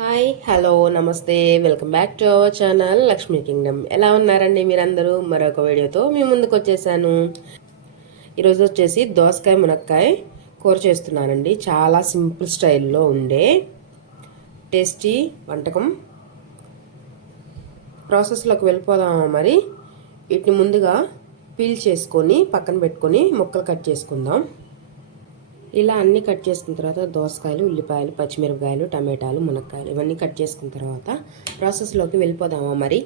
Hi hello నమస్తే welcome back to our channel Lakshmi Kingdom. ఎలా ఉన్నారండి మీరందరూ? మరొక వీడియోతో మీ ముందుకు వచ్చేసాను. ఈరోజు వచ్చేసి దోసకాయ మునక్కాయ కూర చేస్తున్నానండి. చాలా సింపుల్ స్టైల్లో ఉండే టేస్టీ వంటకం. ప్రాసెస్లోకి వెళ్ళిపోదామా మరి? వీటిని ముందుగా పీల్ చేసుకొని పక్కన పెట్టుకొని ముక్కలు కట్ చేసుకుందాం. ఇలా అన్నీ కట్ చేసుకున్న తర్వాత దోసకాయలు, ఉల్లిపాయలు, పచ్చిమిరపకాయలు, టమాటాలు, మునక్కాయలు ఇవన్నీ కట్ చేసుకున్న తర్వాత ప్రాసెస్లోకి వెళ్ళిపోదామా మరి?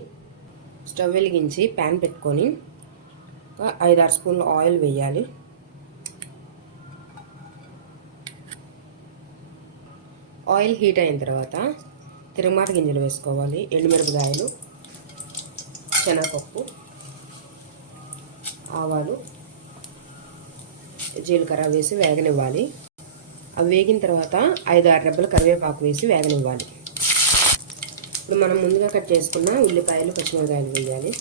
స్టవ్ వెలిగించి ప్యాన్ పెట్టుకొని 5-6 స్పూన్లు ఆయిల్ వేయాలి. ఆయిల్ హీట్ అయిన తర్వాత తిరగమాత గింజలు వేసుకోవాలి. ఎండుమిరపకాయలు, శనగపప్పు, ఆవాలు, జీలకర్ర వేసి వేగనివ్వాలి. అవి వేగిన తర్వాత 5-6 రెబ్బలు కరివేపాకు వేసి వేగనివ్వాలి. ఇప్పుడు మనం ముందుగా కట్ చేసుకున్న ఉల్లిపాయలు, పచ్చిమిరపకాయలు వేయాలి.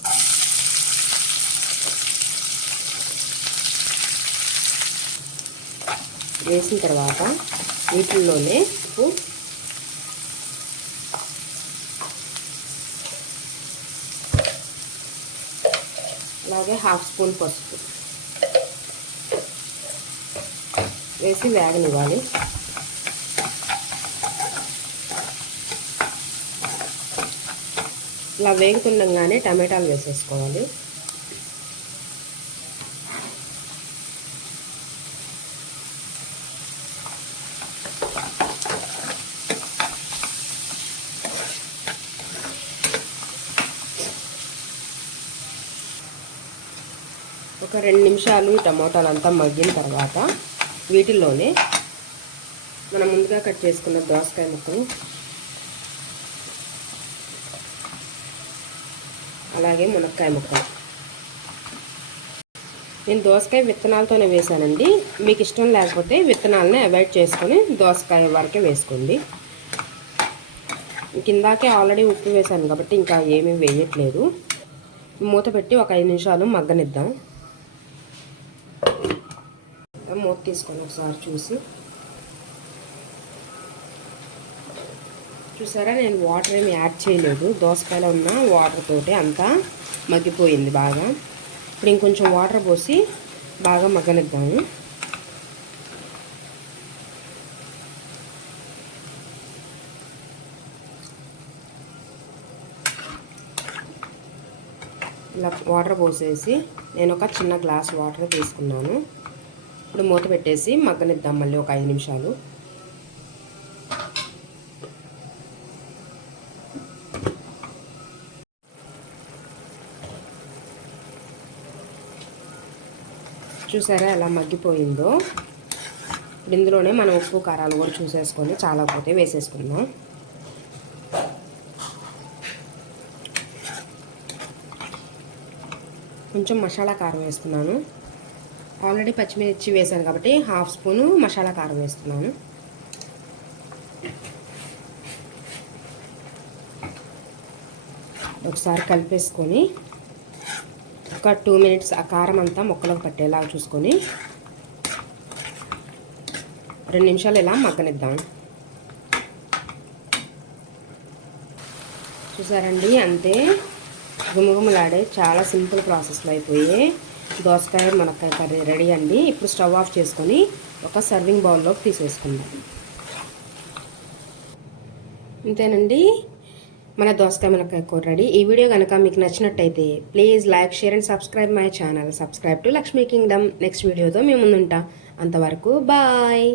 వేసిన తర్వాత వీటిల్లోనే ఉప్పు, అలాగే 1/2 స్పూన్ పసుపు వేసి వేగనివ్వాలి. ఇలా వేగుతుండగానే టమాటాలు వేసేసుకోవాలి. ఒక 2 నిమిషాలు టమాటాలంతా మగ్గిన తర్వాత వీటిల్లోనే మనం ముందుగా కట్ చేసుకున్న దోసకాయ ముక్కలు, అలాగే మునక్కాయ ముక్కలు. నేను దోసకాయ విత్తనాలతోనే వేసానండి. మీకు ఇష్టం లేకపోతే విత్తనాలని అవాయిడ్ చేసుకొని దోసకాయ వరకే వేసుకోండి. కిందాకే ఆల్రెడీ ఉప్పు వేసాను కాబట్టి ఇంకా ఏమీ వేయట్లేదు. మూత పెట్టి ఒక 5 నిమిషాలు మగ్గనిద్దాం. మూత తీసుకొని ఒకసారి చూసారా, నేను వాటర్ ఏమి యాడ్ చేయలేదు. దోసకాయలో ఉన్న వాటర్ తోటి అంతా మగ్గిపోయింది బాగా. ఇప్పుడు ఇంకొంచెం వాటర్ పోసి బాగా మగ్గనిద్దాము. ఇలా వాటర్ పోసేసి నేను ఒక చిన్న గ్లాస్ వాటర్ తీసుకున్నాను. ఇప్పుడు మూత పెట్టేసి మగ్గనిద్దాం మళ్ళీ ఒక 5 నిమిషాలు. చూసారా ఎలా మగ్గిపోయిందో? ఇప్పుడు ఇందులోనే మనం ఉప్పు కారాలు కూడా చూసేసుకొని చాలకపోతే వేసేసుకుందాం. కొంచెం మసాలా కారం వేస్తున్నాను. ఆల్రెడీ పచ్చిమిర్చి వేసాను కాబట్టి 1/2 స్పూను మసాలా కారం వేస్తున్నాను. ఒకసారి కలిపేసుకొని ఒక 2 మినిట్స్ ఆ కారం అంతా ముక్కలకు పట్టేలా చూసుకొని 2 నిమిషాలు ఇలా మగ్గనిద్దాం. చూసారండి, అంతే గుమగుమలాడే చాలా సింపుల్ ప్రాసెస్లో అయిపోయి దోసకాయ మునక్కాయ కర్రీ రెడీ అండి. ఇప్పుడు స్టవ్ ఆఫ్ చేసుకొని ఒక సర్వింగ్ బౌల్లోకి తీసేసుకుందాం. ఇంతేనండి, మన దోసకాయ మునక్కాయ కూర రెడీ. ఈ వీడియో కనుక మీకు నచ్చినట్టయితే please like, share and subscribe my channel. Subscribe to Lakshmi Kingdom. Next వీడియోతో మేము ముందుంటా. అంతవరకు బాయ్.